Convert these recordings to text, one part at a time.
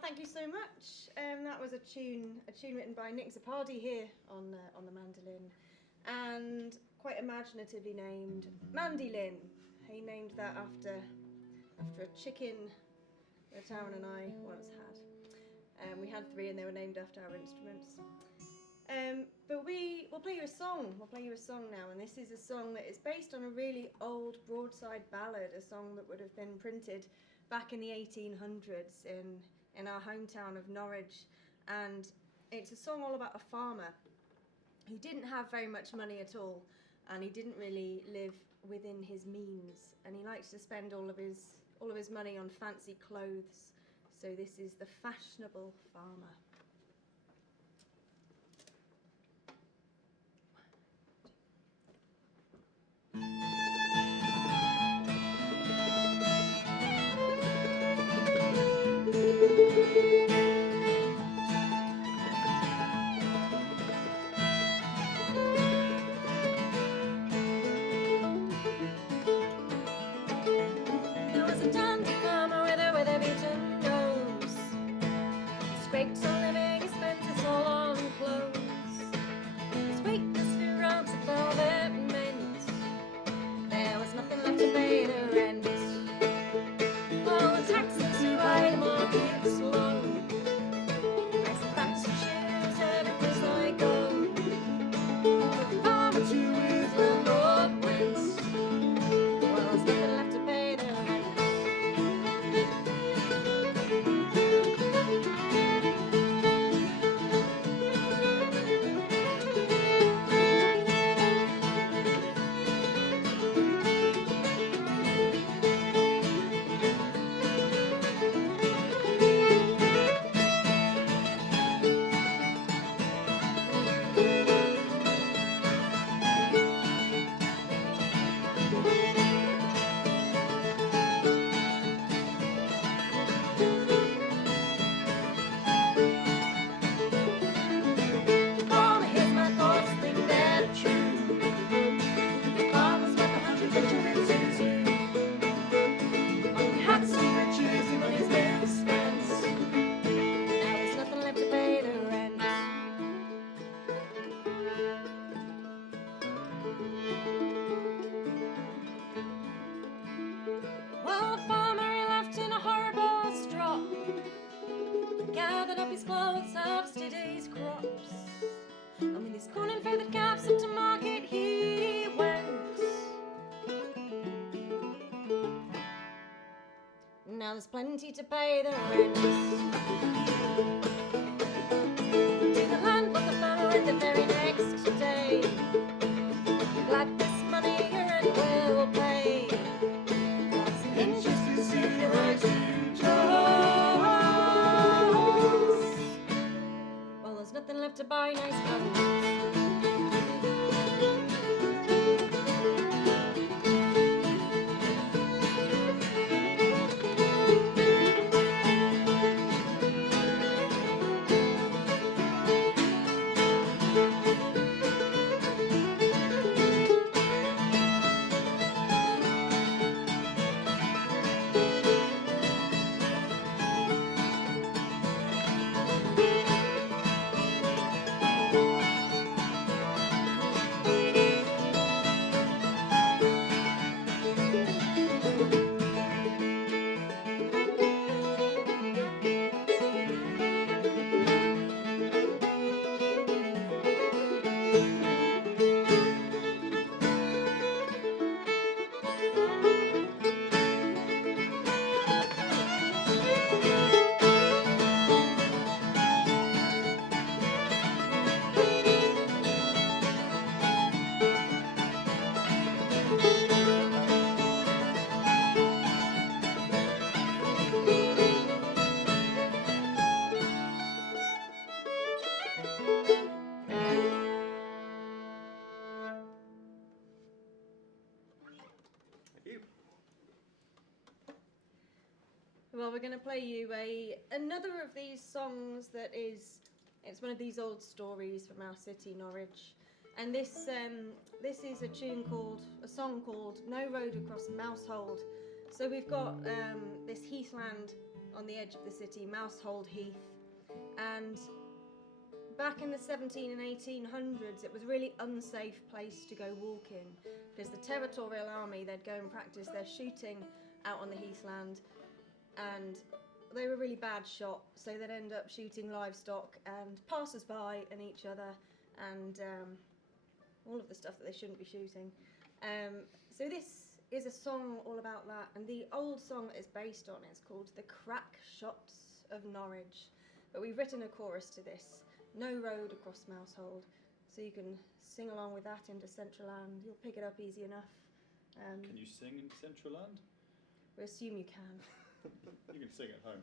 Thank you so much. That was a tune written by Nick Zappardi here on the mandolin, and quite imaginatively named Mandolin. He named that after a chicken the town and I once had. We had 3 and they were named after our instruments. But we'll play you a song. We'll play you a song now, and this is a song that is based on a really old broadside ballad, a song that would have been printed back in the 1800s in our hometown of Norwich. And it's a song all about a farmer who didn't have very much money at all, and he didn't really live within his means, and he likes to spend all of his money on fancy clothes. So this is The Fashionable Farmer. Now there's plenty to pay the rent. To the landlord, the farmer, and the very next day. Glad this money your rent will pay. That's an interesting scene of rise to well, there's nothing left to buy nice clothes. Well, we're going to play you another of these songs that it's one of these old stories from our city, Norwich, and this is a song called No Road Across Mousehold. So we've got this heathland on the edge of the city, Mousehold Heath. And back in the 17 and 1800s, it was a really unsafe place to go walking because the territorial army, they'd go and practice their shooting out on the heathland, and they were really bad shot, so they'd end up shooting livestock and passers-by and each other, and all of the stuff that they shouldn't be shooting. So this is a song all about that, and the old song that it's based on is called The Crack Shots of Norwich. But we've written a chorus to this, No Road Across Mousehold, so you can sing along with that in Decentraland. You'll pick it up easy enough. Can you sing in Decentraland? We assume you can. You can sing at home.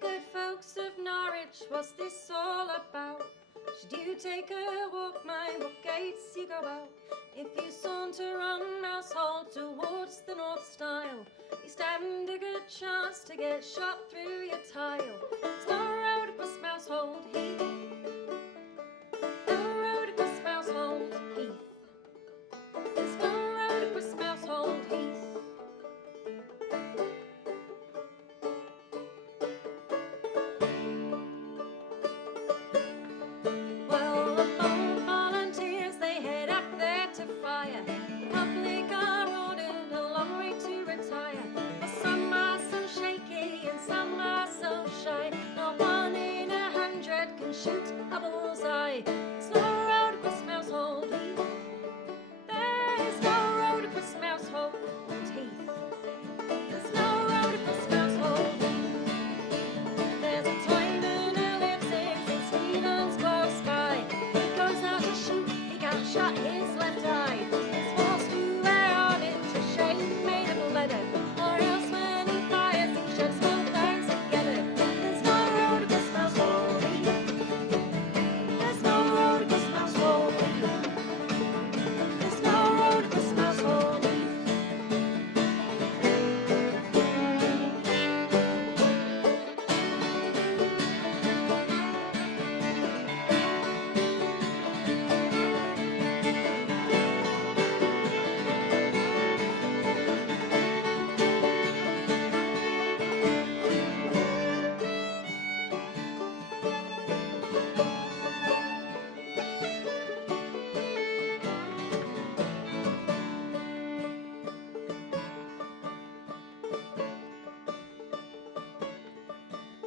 Good folks of Norwich, what's this all about? Should you take a walk, mind what gates you go out? If you saunter on Mousehold towards the North Stile, you stand a good chance to get shot through your tile. There's no road across Mousehold Heath. No road across Mousehold Heath. There's no road across Mousehold Heath. Well, the bold volunteers, they head up there to fire. The public are ordered a long way to retire. For some are so shaky and some are so shy. Not 1 in 100 can shoot a bullseye. There's no road across Mousehold Heath. There's no road across Mousehold Heath. There's no road across Mousehold Heath. There's a toyman who lives in St. Stephen's close by. He goes out to shoot, he can't shut his left eye. He's forced to wear on it a shade made of leather, or else when he fires he sheds both eyes together. There's no road across Mousehold Heath. There's no road across Mousehold Heath. There's no road across Mousehold Heath.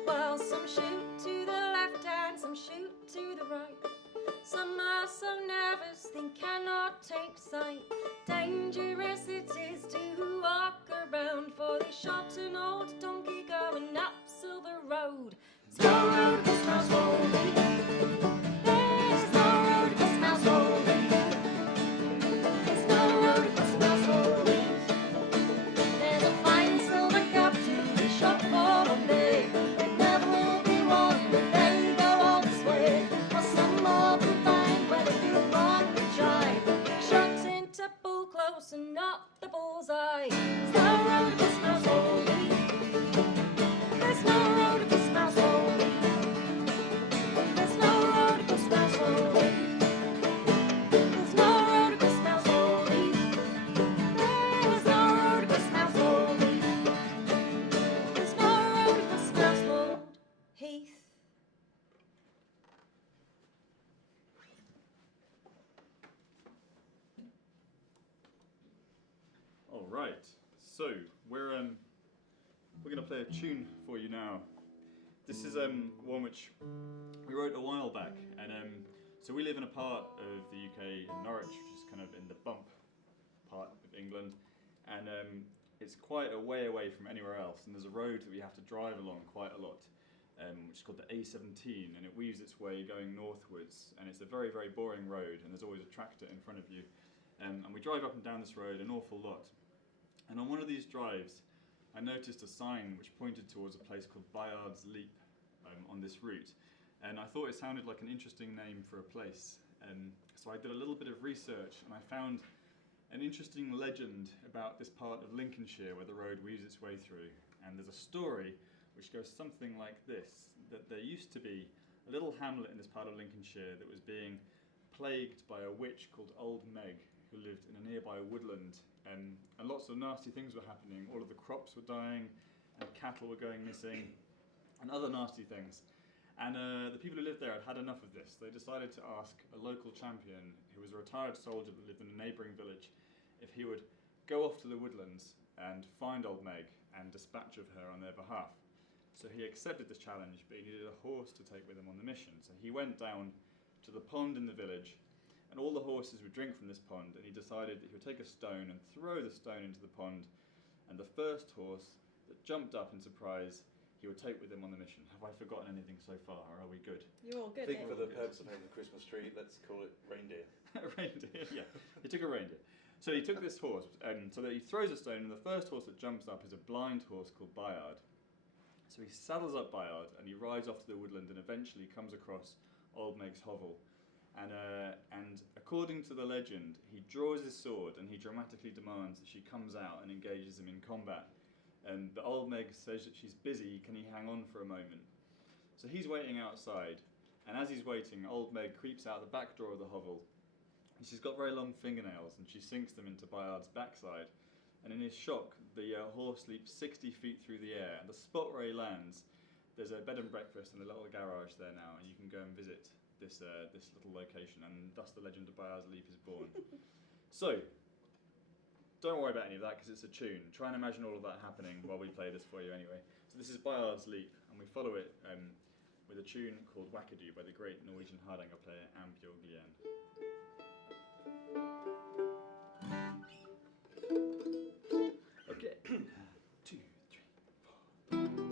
Well, some shoot to the left and some shoot to the right. Some are so nervous they cannot take sight. Dangerous it is to walk around, for they shot an old donkey going up Silver Road. There's no road across Mousehold Heath. There's no road across Mousehold Heath. There's no road across Mousehold Heath. There's a fine silver cup to be shot for one day. It never will be one, but they go all this way. For some more than find whether you wrong or try. Shot into bull close and not the bullseye. There's no road across Mousehold Heath. There's no road across Mousehold Heath. There's no road across Mousehold Heath. There's no road across Mousehold Heath. There's no road across Mousehold Heath. There's no road across Mousehold Heath. All right, so we're going to play a tune for you now. This is one which we wrote a while back, and so we live in a part of the UK in Norwich, which is kind of in the bump part of England, and it's quite a way away from anywhere else. And there's a road that we have to drive along quite a lot, which is called the A17, and it weaves its way going northwards. And it's a very, very boring road, and there's always a tractor in front of you. And we drive up and down this road an awful lot. And on one of these drives, I noticed a sign which pointed towards a place called Bayard's Leap on this route. And I thought it sounded like an interesting name for a place. So I did a little bit of research, and I found an interesting legend about this part of Lincolnshire where the road weaves its way through. And there's a story which goes something like this, that there used to be a little hamlet in this part of Lincolnshire that was being plagued by a witch called Old Meg, who lived in a nearby woodland, and lots of nasty things were happening. All of the crops were dying, and cattle were going missing, and other nasty things. And the people who lived there had had enough of this. They decided to ask a local champion, who was a retired soldier that lived in a neighbouring village, if he would go off to the woodlands and find Old Meg and dispatch of her on their behalf. So he accepted this challenge, but he needed a horse to take with him on the mission. So he went down to the pond in the village, and all the horses would drink from this pond, and he decided that he would take a stone and throw the stone into the pond, and the first horse that jumped up in surprise, he would take with him on the mission. Have I forgotten anything so far, or are we good? You're all I good. think Nick. for the purpose of having the Christmas tree, let's call it reindeer. Reindeer, yeah. He took a reindeer. So he took this horse, so that he throws a stone, and the first horse that jumps up is a blind horse called Bayard. So he saddles up Bayard, and he rides off to the woodland, and eventually comes across Old Meg's hovel. And according to the legend, he draws his sword, and he dramatically demands that she comes out and engages him in combat. But Old Meg says that she's busy, can he hang on for a moment? So he's waiting outside, and as he's waiting, Old Meg creeps out the back door of the hovel. And she's got very long fingernails, and she sinks them into Bayard's backside. And in his shock, the horse leaps 60 feet through the air, and the spot where he lands, there's a bed and breakfast and a little garage there now, and you can go and visit this little location, and thus the legend of Bayard's Leap is born. So, don't worry about any of that because it's a tune. Try and imagine all of that happening while we play this for you anyway. So this is Bayard's Leap, and we follow it with a tune called Wackadoo by the great Norwegian hardanger player Ambjørg Lien. Okay. 2, 3, 4.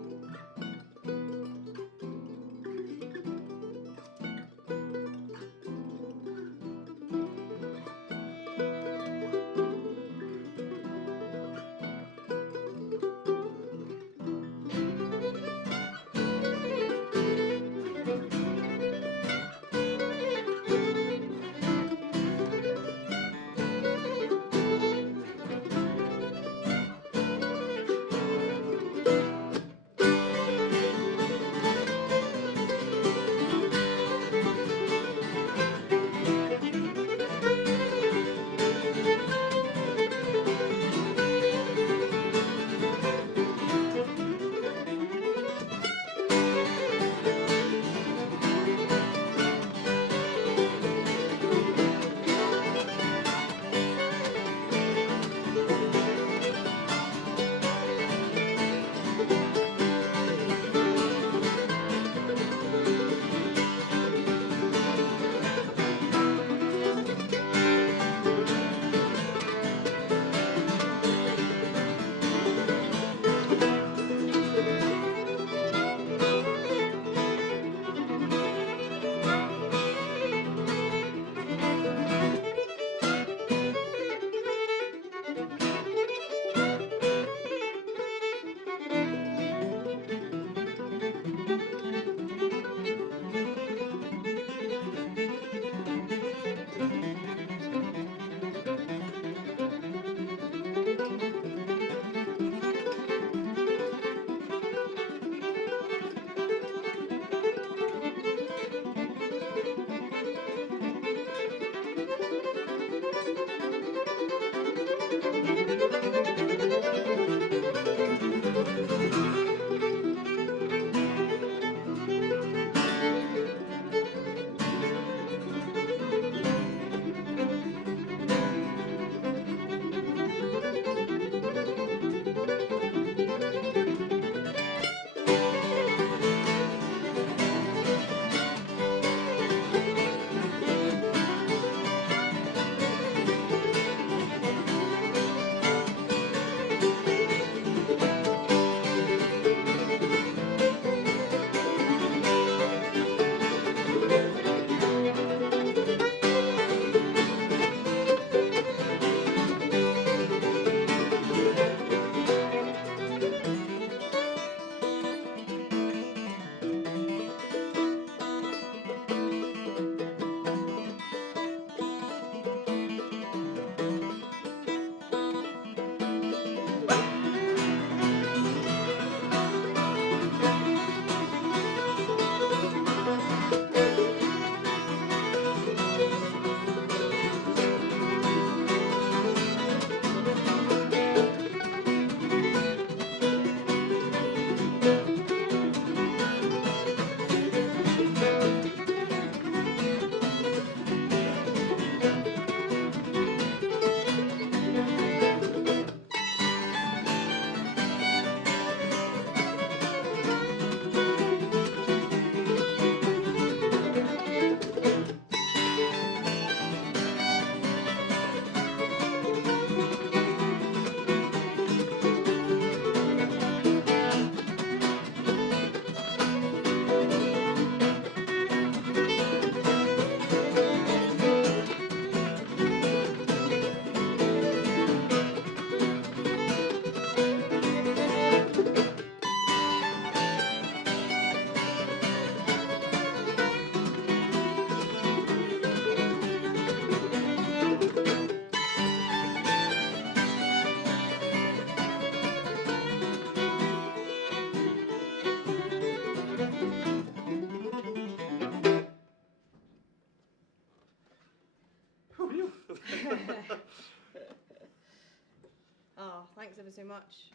ever so much.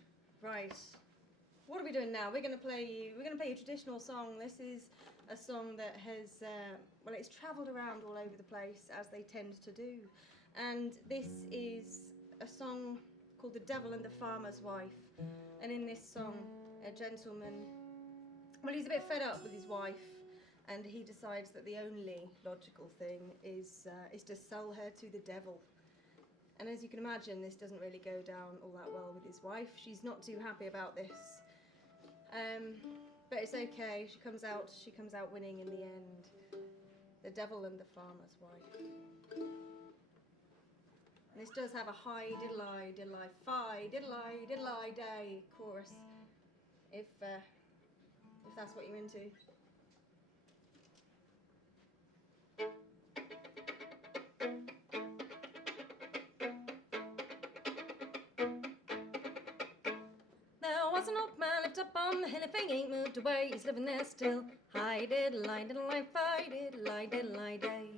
Right. What are we doing now? We're going to play you a traditional song. This is a song that has, it's travelled around all over the place, as they tend to do. And this is a song called The Devil and the Farmer's Wife. And in this song, a gentleman, he's a bit fed up with his wife, and he decides that the only logical thing is to sell her to the devil. And as you can imagine, this doesn't really go down all that well with his wife. She's not too happy about this. But it's okay. She comes out winning in the end. The Devil and the Farmer's Wife. And this does have a high diddle-eye, diddle-eye, fi, diddle-eye, diddle-eye day chorus, if that's what you're into. There was an old man lived up on the hill, if he ain't moved away, he's living there still. Hi diddle-eye, diddle-eye, fi, diddle-eye, diddle-eye day.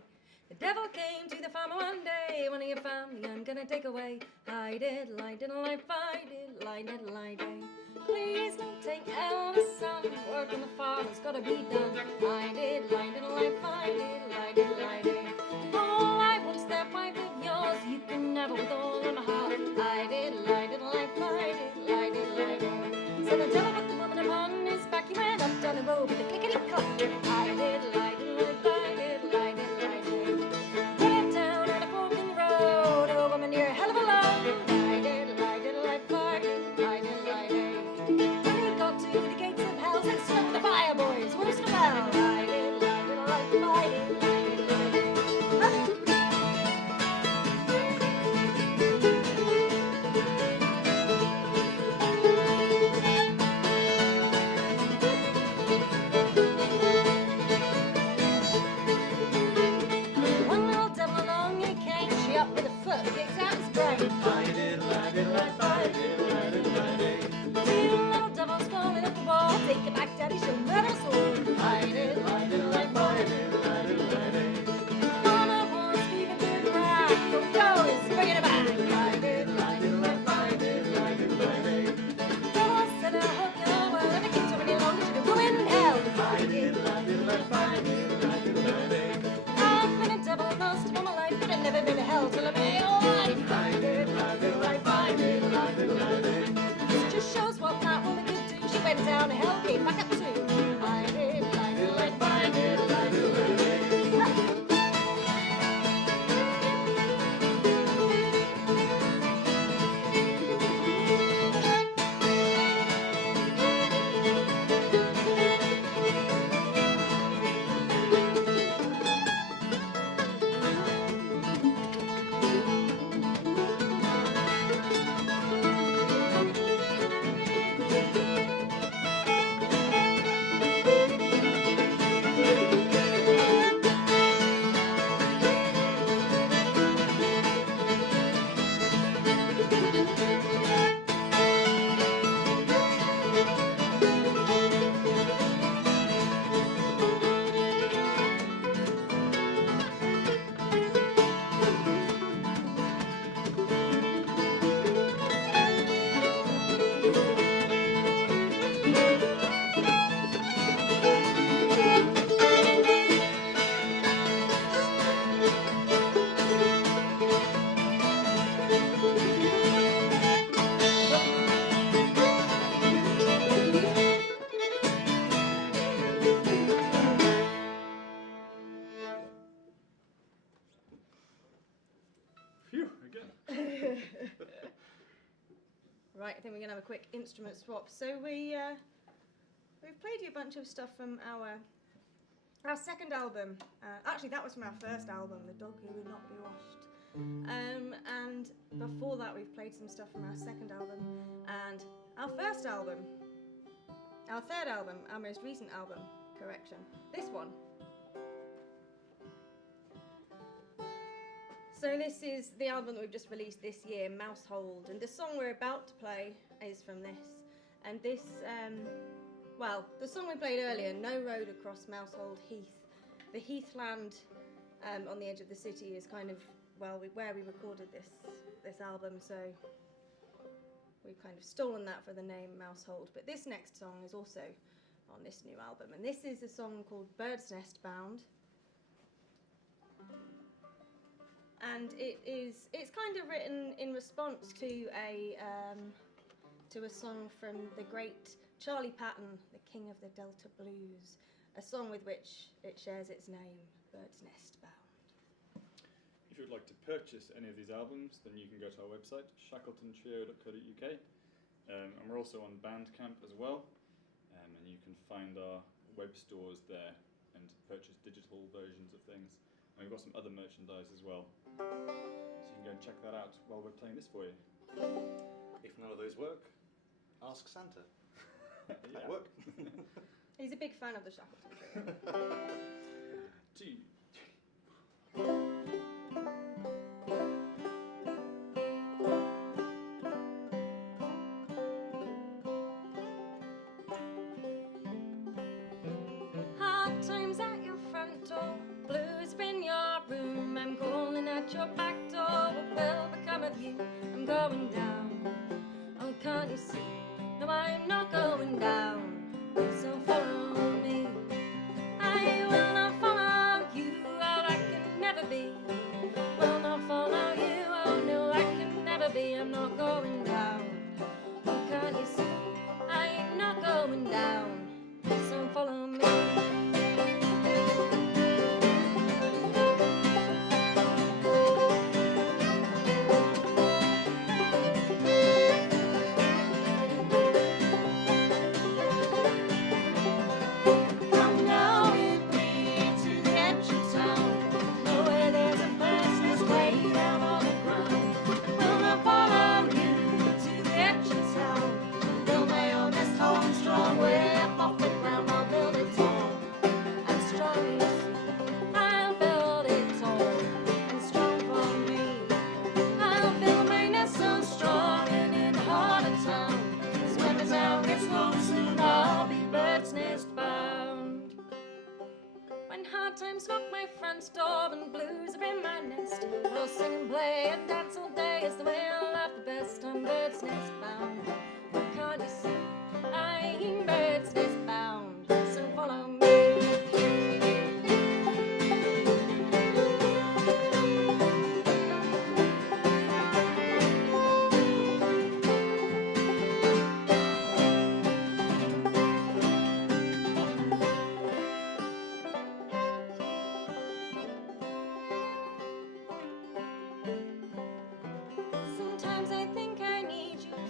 The devil came to the farmer one day, one of your family I'm gonna take away. Hi diddle-eye, diddle-eye, fi, diddle-eye, diddle-eye day. Please don't take eldest son, work on the farmer's gotta be done. Hi diddle-eye, diddle-eye, fi, diddle-eye, diddle-eye day. Oh, I want's that wife of yours, you can have it with all of my heart. Hi diddle-eye, diddle-eye, fi, diddle-eye, diddle-eye day. So the devil put the woman upon his back, he went up down the road with a clickety-clack. Hi diddle-eye, diddle-eye, fi, diddle-eye, diddle-eye day. Put him down at a fork in the road, oh woman, you're a hell of a load. Hi diddle-eye, diddle-eye, fi, diddle-eye, diddle-eye day. When he got to the gates of hell, said stop the fire, boys, who's the bell? Hi diddle-eye, diddle-eye, fi, diddle-eye, diddle-eye day. One little devil along he came, she up with a foot, kicked out his brain. Hi diddle-eye, diddle-eye, fi, diddle-eye, diddle-eye day. Two little devils crawling up the wall, take it back, daddy, she'll murder us all. Hi diddle-eye, diddle-eye, fi, diddle-eye, diddle-eye day. Mama wants speaking through the crack, go go, is bringing it back. Hi diddle-eye, diddle-eye, fi, diddle-eye, diddle-eye day. Devil said I hope you're well, if it keeps over any longer, she'll be ruined in hell. Hi diddle-eye, diddle-eye, fi, diddle-eye, diddle-eye day. I've been a devil most of all my life, but I've never been to hell till I met your wife. Hi diddle-eye, diddle-eye, fi, diddle-eye, diddle-eye day. This just shows what that woman could do. She went down to hell, came back up too. I diddle-eye, diddle-eye, fi, diddle-eye, diddle-eye day. Phew, again. Right, I think we're gonna have a quick instrument swap. So we've played you a bunch of stuff from our second album. Actually, that was from our first album, The Dog Who Would Not Be Washed. And before that, we've played some stuff from our second album and our first album, our third album, our most recent album. Correction, this one. So this is the album that we've just released this year, Mousehold, and the song we're about to play is from this. And this, the song we played earlier, No Road Across Mousehold Heath. The heathland on the edge of the city is kind of, where we recorded this album, so we've kind of stolen that for the name Mousehold. But this next song is also on this new album, and this is a song called Bird's Nest Bound. And it's kind of written in response to a song from the great Charlie Patton, the King of the Delta Blues, a song with which it shares its name, Bird's Nest Bound. If you would like to purchase any of these albums, then you can go to our website, shackletontrio.co.uk, and we're also on Bandcamp as well, and you can find our web stores there and purchase digital versions of things. And we've got some other merchandise as well, so you can go and check that out while we're playing this for you. If none of those work, ask Santa. That work? He's a big fan of the Shackleton Trio. 2. Hard times at your front door, blues in your room. I'm calling at your back door. What will become of you? I'm going down. Oh, can't you see? No, I'm not going down. So follow me. I will not follow you. Oh, I can never be. Will not follow you. Oh no, I can never be. I'm not going down. Oh, can't you see? I'm not going down. So follow me. Times knock my front door and blues are in my nest. We'll sing and play and dance all day is the way I love the best. I'm bird's nest bound. What can't you see? I'm bird's nest bound. So follow me.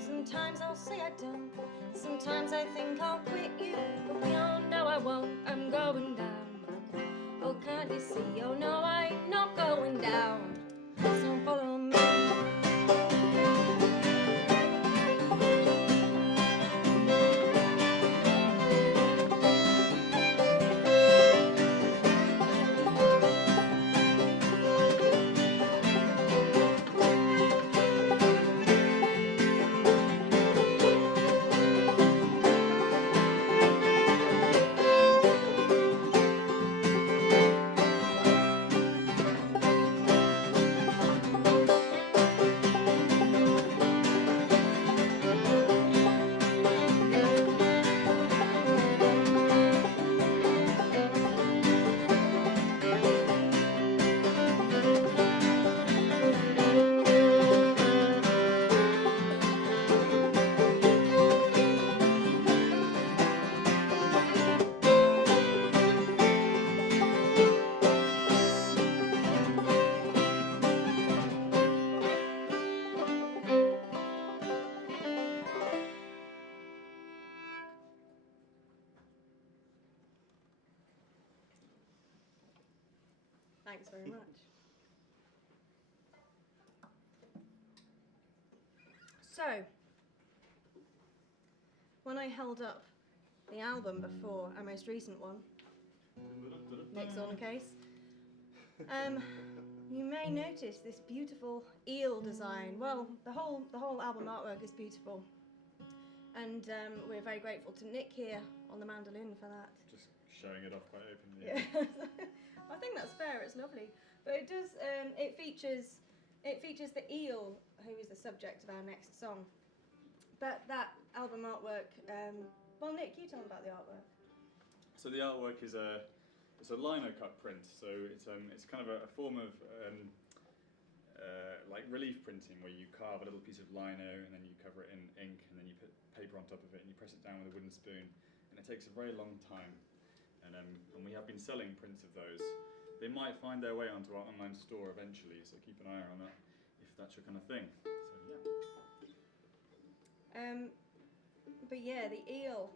Sometimes I'll say I don't. Sometimes I think I'll quit you. But we all know I won't. I'm going down. Oh, can't you see? Oh no, I'm not going down. So follow me. Thanks very much. So, when I held up the album before, our most recent one, Nick's on case, you may notice this beautiful eel design. Well, the whole album artwork is beautiful, and we're very grateful to Nick here on the mandolin for that. Just showing it off quite openly. Yeah. I think that's fair. It's lovely, but it does. It features the eel, who is the subject of our next song, But that album artwork, well, Nick, you tell them about the artwork. So the artwork is it's a lino cut print. So it's kind of a form of like relief printing, where you carve a little piece of lino and then you cover it in ink, and then you put paper on top of it and you press it down with a wooden spoon, and it takes a very long time. And we have been selling prints of those. They might find their way onto our online store eventually, so keep an eye on that if that's your kind of thing. So yeah. But yeah, the eel,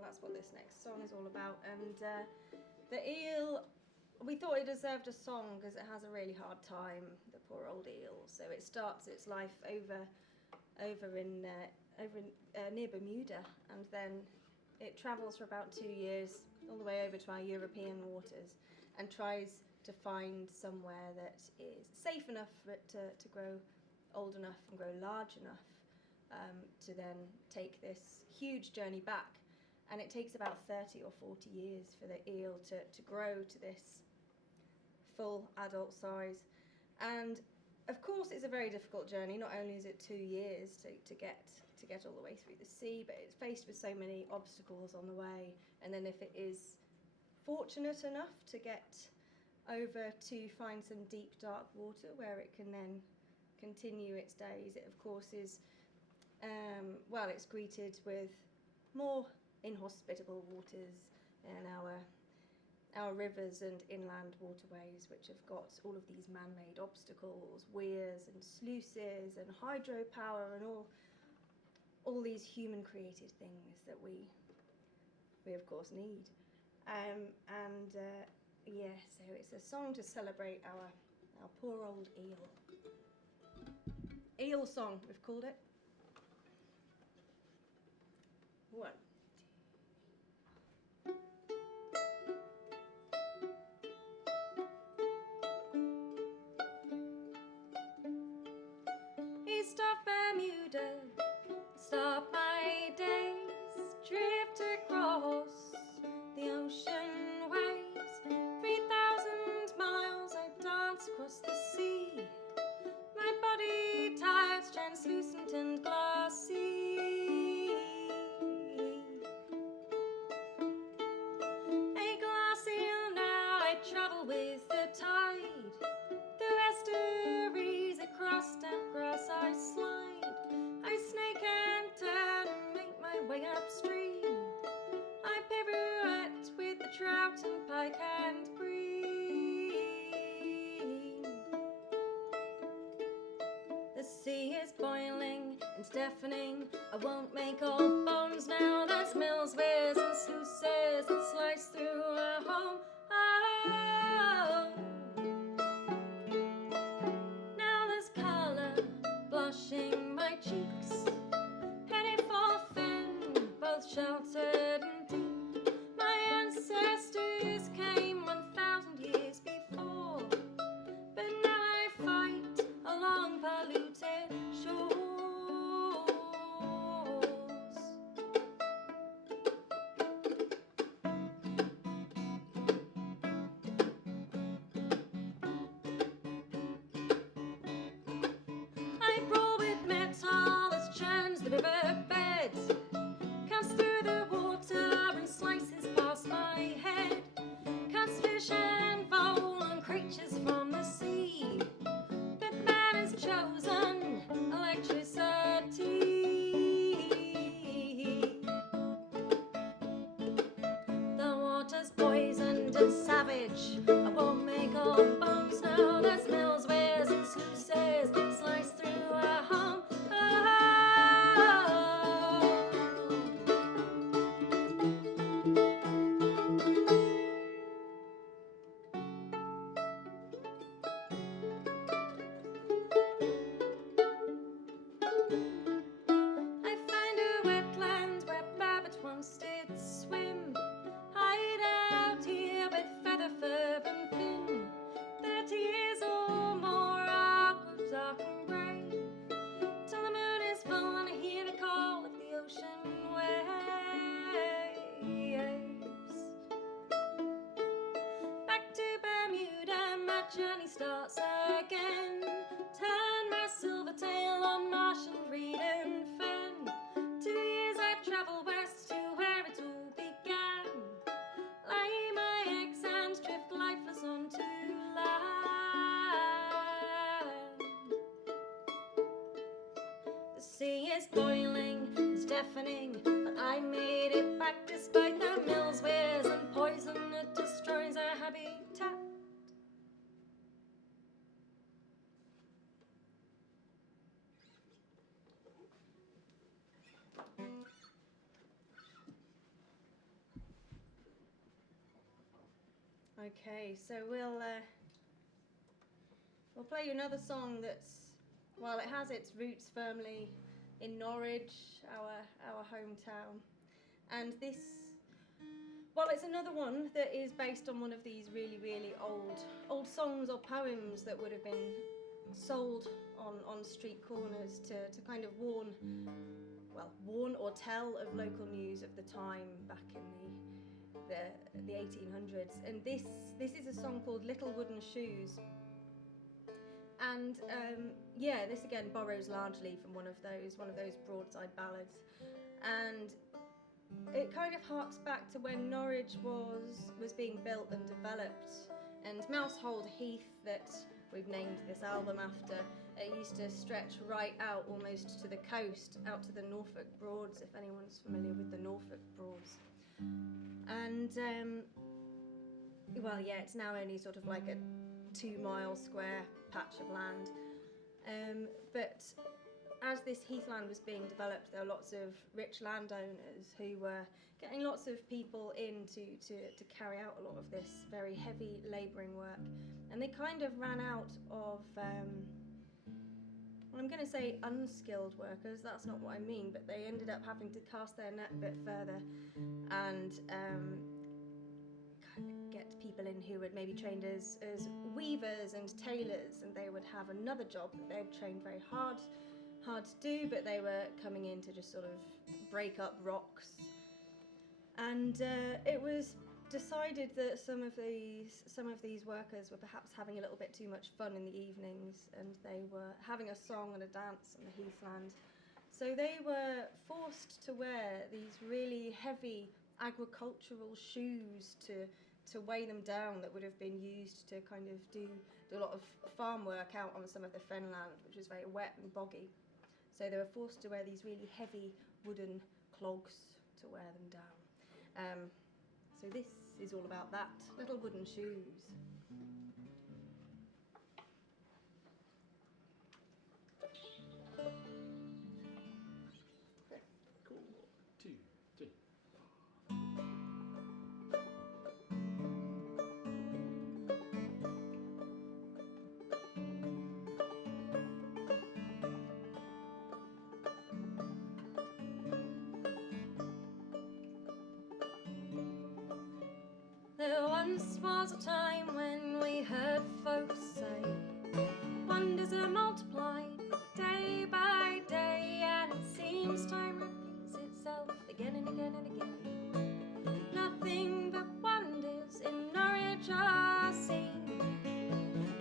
that's what this next song is all about. And the eel, we thought it deserved a song because it has a really hard time, the poor old eel. So it starts its life over in near Bermuda, and then it travels for about 2 years all the way over to our European waters and tries to find somewhere that is safe enough for it to grow old enough and grow large enough to then take this huge journey back. And it takes about 30 or 40 years for the eel to grow to this full adult size. And of course it's a very difficult journey. Not only is it 2 years to get all the way through the sea, but it's faced with so many obstacles on the way. And then if it is fortunate enough to get over to find some deep dark water where it can then continue its days, it of course is it's greeted with more inhospitable waters in our rivers and inland waterways, which have got all of these man-made obstacles, weirs and sluices and hydropower and all these human-created things that we of course need. So it's a song to celebrate our poor old eel. Eel song, we've called it. 1, 2. East of Bermuda, stop my days, drift across the ocean waves. 3,000 miles I dance across the sea, my body tired, translucent and glassy. A glass eel now, I travel with the tide, through estuaries, across damp grass I slide. I snake and turn and make my way upstream. I pirouette with the trout and pike and bream. The sea is boiling and deafening. I won't make old bones now. There's mills, weirs and sluices that slice through our home. Oh. Now there's colour blushing my cheeks, penny for fin, both sheltered and deep. My ancestors came 1,000 years before, but now I fight along polluted shores. I brawl with metal as churns the riverbed, cuts through the water and slices past my head, cuts fish and vole and creatures from the sea. But man has chosen electricity. The water's poisoned and savage. I won't make old bones now. There's mills, weirs and sluices slice through our home. Oh. I find a wetland where Babbitt once did swim. Hide out here with feather, fur and fin. 30 years or more, our groups are brave, till the moon is full and I hear the call of the ocean waves. Back to Bermuda, my journey starts again. Turn my silver tail on marsh and reed and fen. travel west to where it all began. Lay my eggs and drift lifeless onto land. The sea is boiling, it's deafening, but I made it back despite the mill's whiz and poison that destroys our habitat. Okay, so we'll play you another song that's, well, it has its roots firmly in Norwich, our hometown, and this, well, it's another one that is based on one of these really, really old songs or poems that would have been sold on street corners to kind of warn or tell of local news of the time back in the 1800s. And this is a song called Little Wooden Shoes. And this again borrows largely from one of those broadside ballads, and it kind of harks back to when Norwich was being built and developed, and Mousehold Heath, that we've named this album after, it used to stretch right out almost to the coast, out to the Norfolk Broads, if anyone's familiar with the Norfolk Broads. And it's now only sort of like a 2-mile square patch of land, but as this heathland was being developed, there were lots of rich landowners who were getting lots of people in to carry out a lot of this very heavy labouring work, and they kind of ran out of I'm going to say unskilled workers, that's not what I mean, but they ended up having to cast their net a bit further and get people in who had maybe trained as weavers and tailors, and they would have another job that they'd trained very hard to do, but they were coming in to just sort of break up rocks. And it was decided that some of these workers were perhaps having a little bit too much fun in the evenings, and they were having a song and a dance on the heathland. So they were forced to wear these really heavy agricultural shoes to weigh them down, that would have been used to kind of do a lot of farm work out on some of the fenland, which was very wet and boggy. So they were forced to wear these really heavy wooden clogs to wear them down. So this is all about that, Little Wooden Shoes. Cool. 2, 3. There once was a time when we heard folks say wonders are multiplied day by day, and it seems time repeats itself again and again and again. Nothing but wonders in Norwich are seen.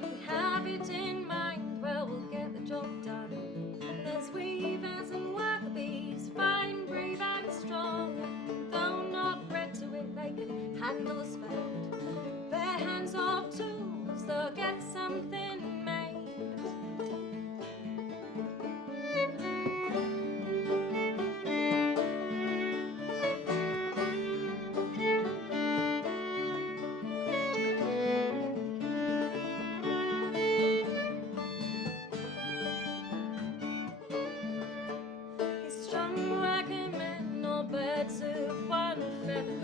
We have it in mind, well, we'll get the job done. There's weavers and worker bees, fine, brave and strong, and though not bred to it, they can handle a spade. Their hands are tools, they'll get something made. These strong working men, all birds of one feather,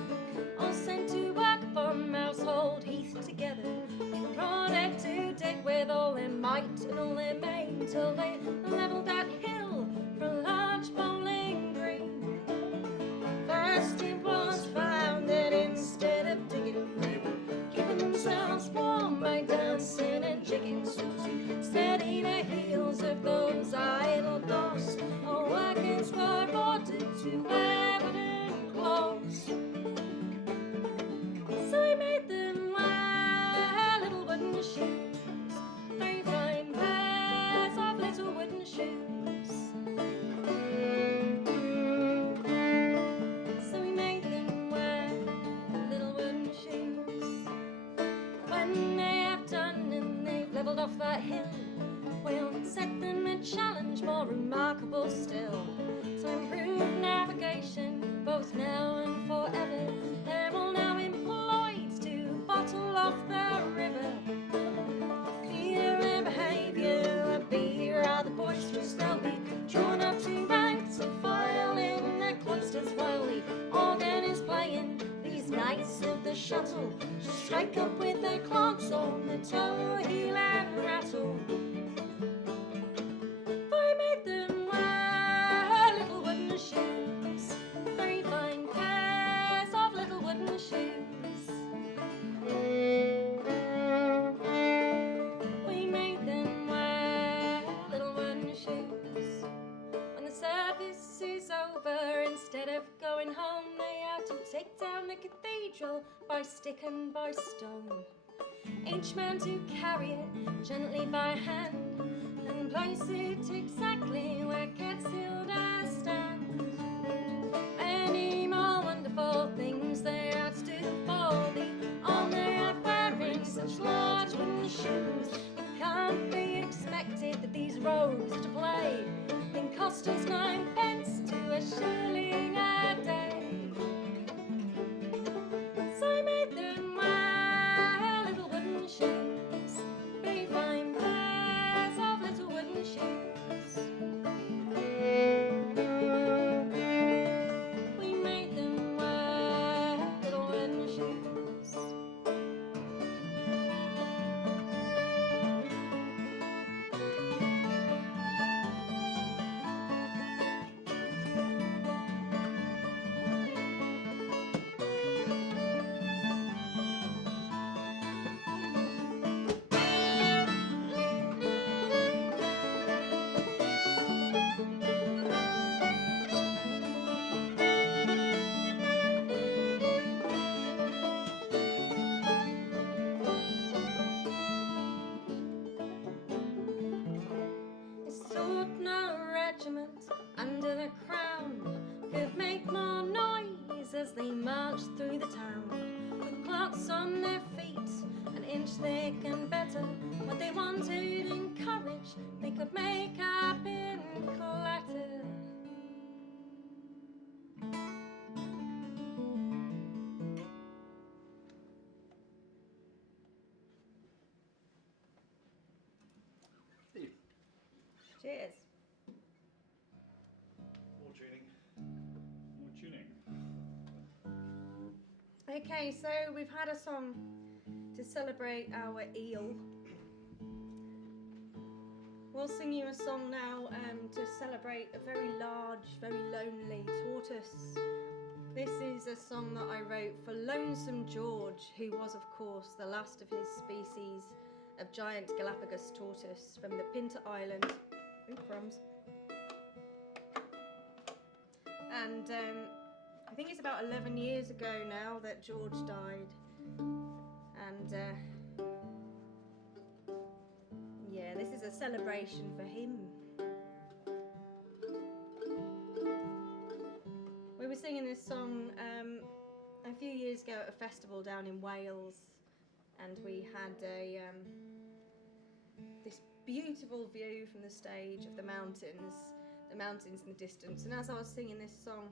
all sent to work upon Mousehold Heath together. They were ordered to dig with all their might and all their main, till they levelled that hill for a large bowling green. First it was found that instead of digging, they were keeping themselves warm by dancing and jigging, so to steady the heels of those idle dogs, all workers were ordered to wear wooden clothes. So he made them wear little wooden shoes, 3 fine pairs of little wooden shoes. that hill will set them a challenge more remarkable still. To improve navigation, both now and forever, they're all now employed to bottle off the river. Fear and behaviour will be rather boisterous. They'll be drawn up to ranks of file in their cloisters while the organ is playing. These knights of the shuttle strike up with their clogs on the toe, heel and rattle. I made them wear little wooden shoes, very fine pairs of little wooden shoes. We made them wear little wooden shoes. When the service is over, instead of going home, they have to take down the cathedral by stick and by stone. Each man to carry it gently by hand and place it exactly where Catilda stands. Many more wonderful things they had to do for the honour of wearing such large wooden shoes. It can't be expected that these rogues to play can cost us 9 pence to a shilling a day. So I made them wear little wooden shoes, very fine pairs of little wooden shoes. We made them wear little wooden shoes. It's thought no regiment under the crown could make more noise as they marched through the town, with clocks on their feet, an inch thick and better. What they wanted in courage, they could make up in clatter. Cheers. More tuning. More tuning. Okay, so we've had a song to celebrate our eel. We'll sing you a song now to celebrate a very large, very lonely tortoise. This is a song that I wrote for Lonesome George, who was, of course, the last of his species of giant Galapagos tortoise from the Pinta Island. Ooh, crumbs. And I think it's about 11 years ago now that George died. And yeah, this is a celebration for him. We were singing this song a few years ago at a festival down in Wales, and we had this beautiful view from the stage of the mountains in the distance. And as I was singing this song,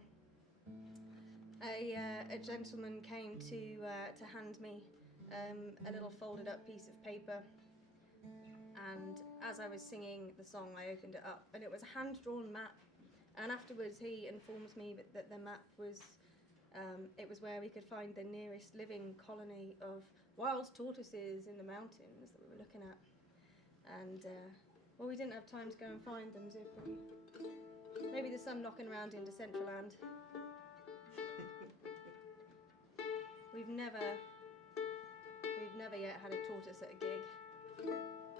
a gentleman came to hand me a little folded up piece of paper, and as I was singing the song, I opened it up, and it was a hand-drawn map. And afterwards, he informed me that the map was it was where we could find the nearest living colony of wild tortoises in the mountains that we were looking at. And well, we didn't have time to go and find them, did we? Maybe there's some knocking around in Decentraland. We've never yet had a tortoise at a gig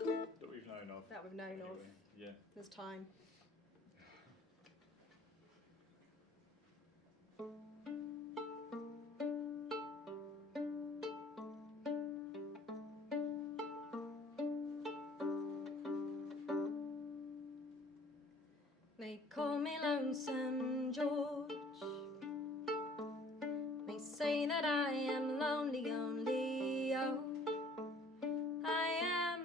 That we've known of. that we've known of. Anyway, yeah. There's time. They call me Lonesome George. They say that I am lonely only. Oh, I am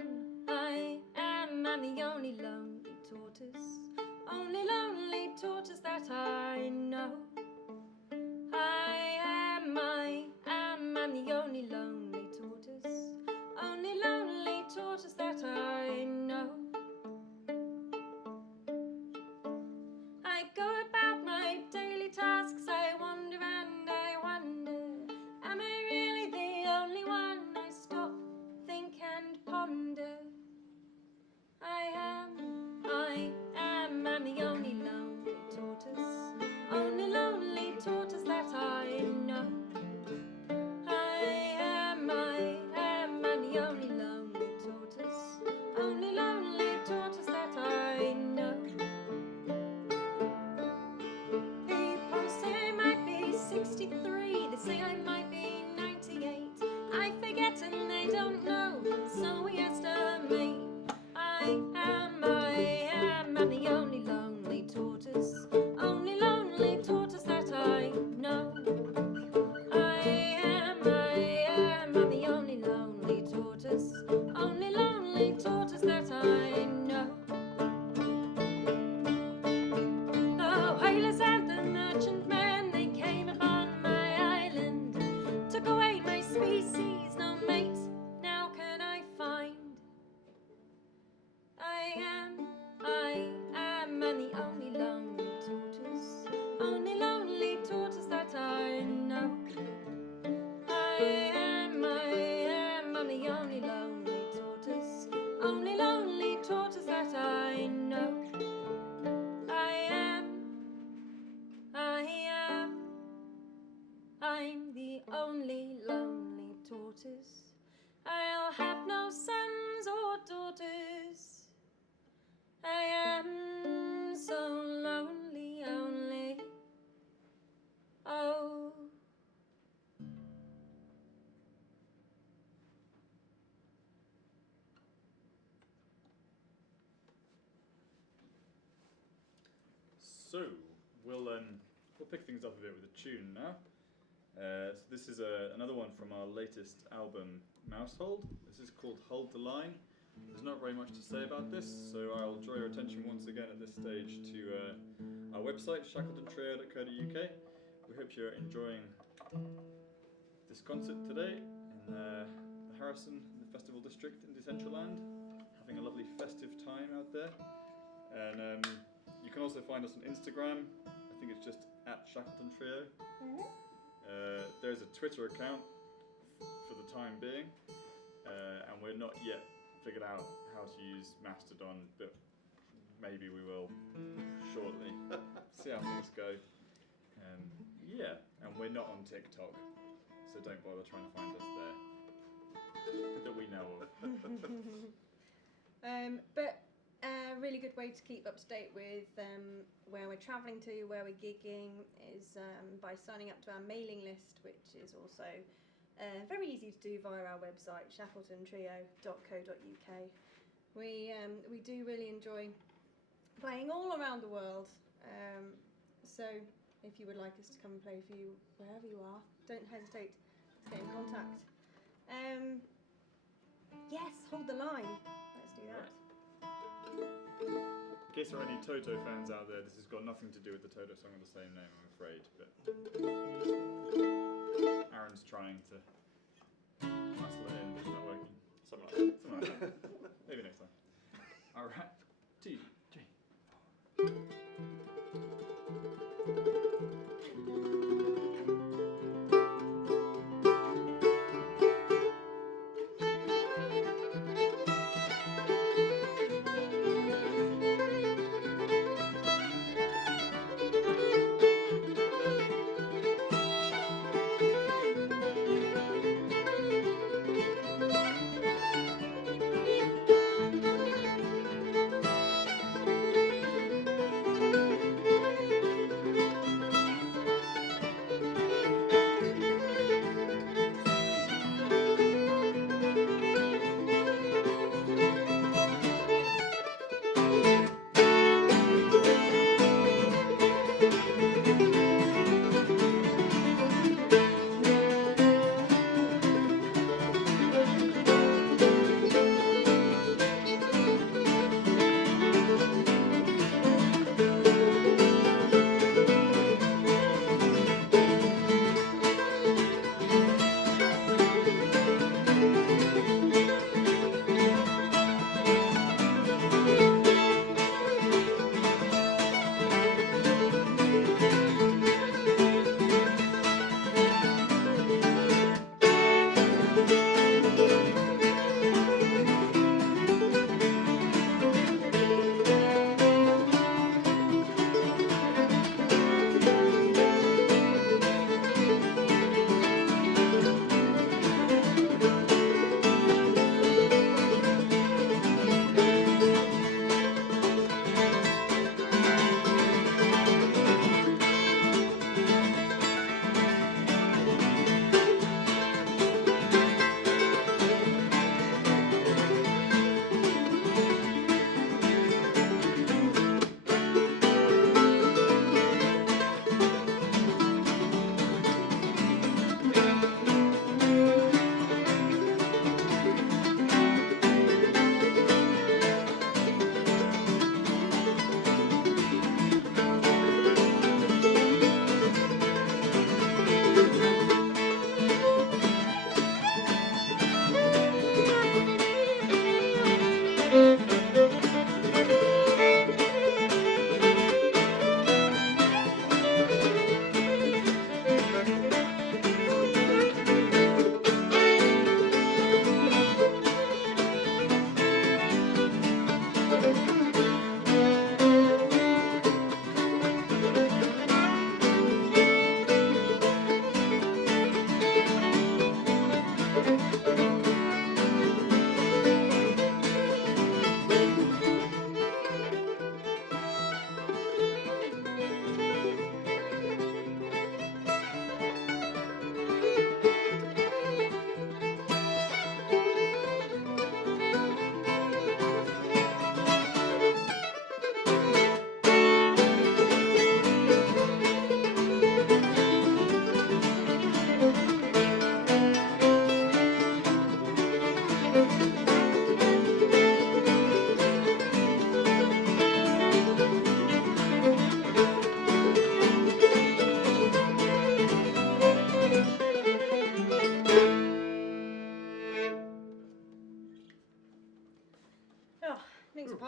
So we'll pick things up a bit with a tune now. So this is another one from our latest album, Mousehold. This is called Hold the Line. There's not very much to say about this, so I'll draw your attention once again at this stage to our website, shackletontrio.co.uk. We hope you're enjoying this concert today in the Harrison, the Festival District in Decentraland. Having a lovely festive time out there. And you can also find us on Instagram. I think it's just at Shackleton Trio. There's a Twitter account for the time being, and we're not yet figured out how to use Mastodon, but maybe we will shortly. See how things go. Yeah, and we're not on TikTok, so don't bother trying to find us there. That we know of. But a really good way to keep up to date with where we're travelling to, where we're gigging, is by signing up to our mailing list, which is also very easy to do via our website, shackletontrio.co.uk. We do really enjoy playing all around the world, so if you would like us to come and play for you wherever you are, don't hesitate to get in contact. Yes, hold the line. Let's do that. In case there are any Toto fans out there, this has got nothing to do with the Toto song of the same name, I'm afraid. But Aaron's trying to muscle it in, but it's not working. Something like that. Something like that. Maybe next time. All right. 2, 3.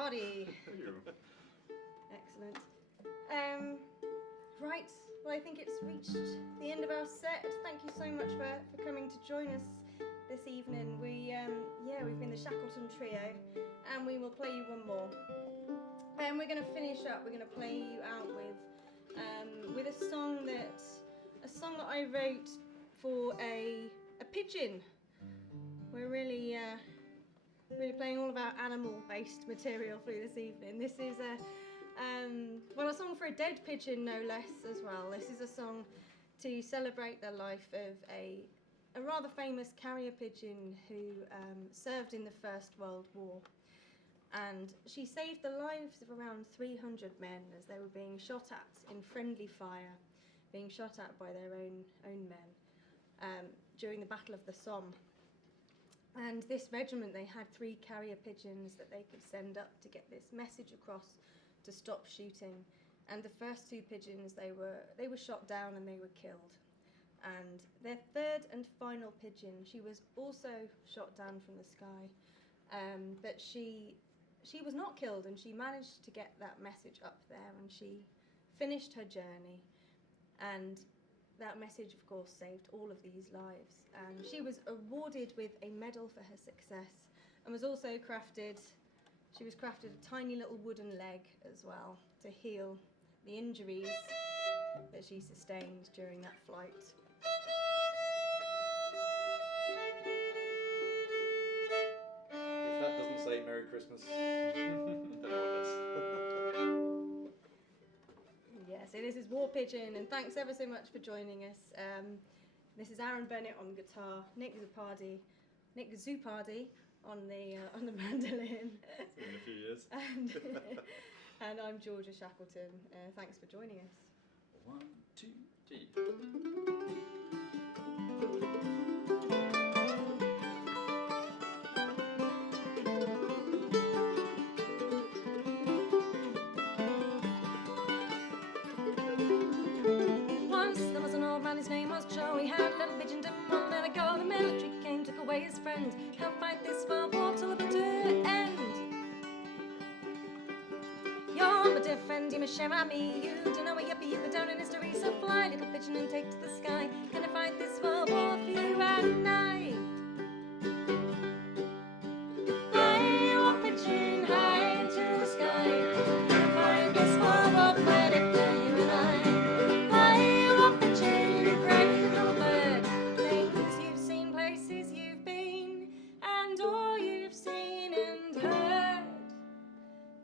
Party. Excellent. Right, well, I think it's reached the end of our set. Thank you so much for coming to join us this evening. We've been the Shackleton Trio, and we will play you one more. And we're going to finish up. We're going to play you out with a song that I wrote for a pigeon. We're really playing all of our animal-based material through this evening. This is a song for a dead pigeon, no less, as well. This is a song to celebrate the life of a rather famous carrier pigeon who served in the First World War. And she saved the lives of around 300 men as they were being shot at in friendly fire, being shot at by their own men during the Battle of the Somme. And this regiment, they had 3 carrier pigeons that they could send up to get this message across to stop shooting. And the first 2 pigeons, they were shot down and they were killed. And their 3rd and final pigeon, she was also shot down from the sky, but she was not killed, and she managed to get that message up there, and she finished her journey. And that message, of course, saved all of these lives. And she was awarded with a medal for her success, and was also crafted a tiny little wooden leg as well to heal the injuries that she sustained during that flight. If that doesn't say Merry Christmas, don't know what does. Yeah, so this is War Pigeon, and thanks ever so much for joining us. This is Aaron Bennett on guitar, Nick Zupardi on the mandolin. It's been a few years. And I'm Georgia Shackleton. Thanks for joining us. 1, 2, 3. Once there was an old man, his name was Joe. He had a little pigeon, didn't want to let it go. The military came, took away his friend. He'll fight this world war till the bitter end. You're my dear friend, you must share my me. You don't know where you go down in history. So fly, little pigeon, and take to the sky. Can I fight this world war for you and I? Fly, war pigeon, high into the sky. Can I fight this world war for you and I? Fly, war pigeon, brave little bird. Things you've seen, places you've been, and all you've seen and heard.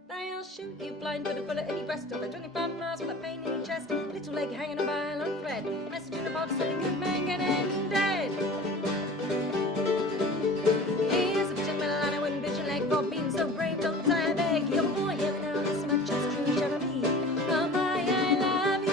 They'll shoot you blind, put a bullet in your breast, over 25 miles with a pain in your chest. Little leg hanging on by a long thread. Message in a box telling good man getting dead. Here's a pigeon with a line, I wouldn't bitch your leg for being so brave. Don't die, I beg. You're more here now, this much is true, show me. Oh my, I love you.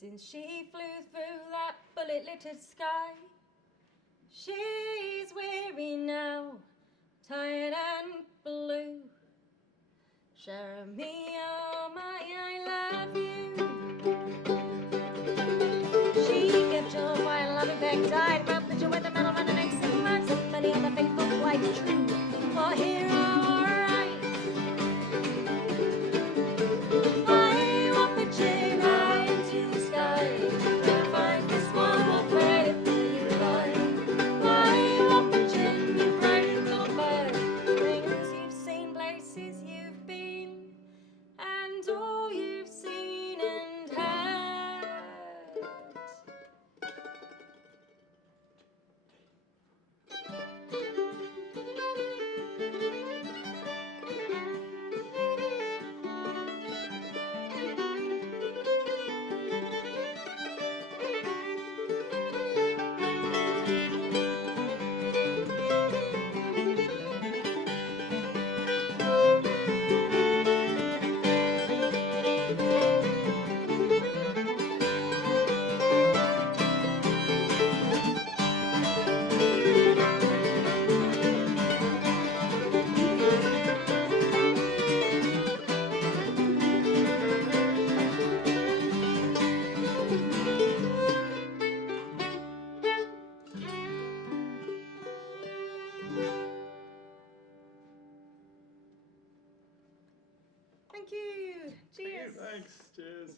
Since she flew through that bullet-littered sky, she's weary now, tired and blue. Jeremy, oh my, I love you. She kept your fire, loving back, died about the with the metal running next to words of many other faithful, quite true. For here are right. I want the chain high into the sky. I'll find this one, we'll pray it for you, Lord. I want the chain, you bright little bird. Things you've seen, places you Thank you. Cheers. Thanks. Cheers.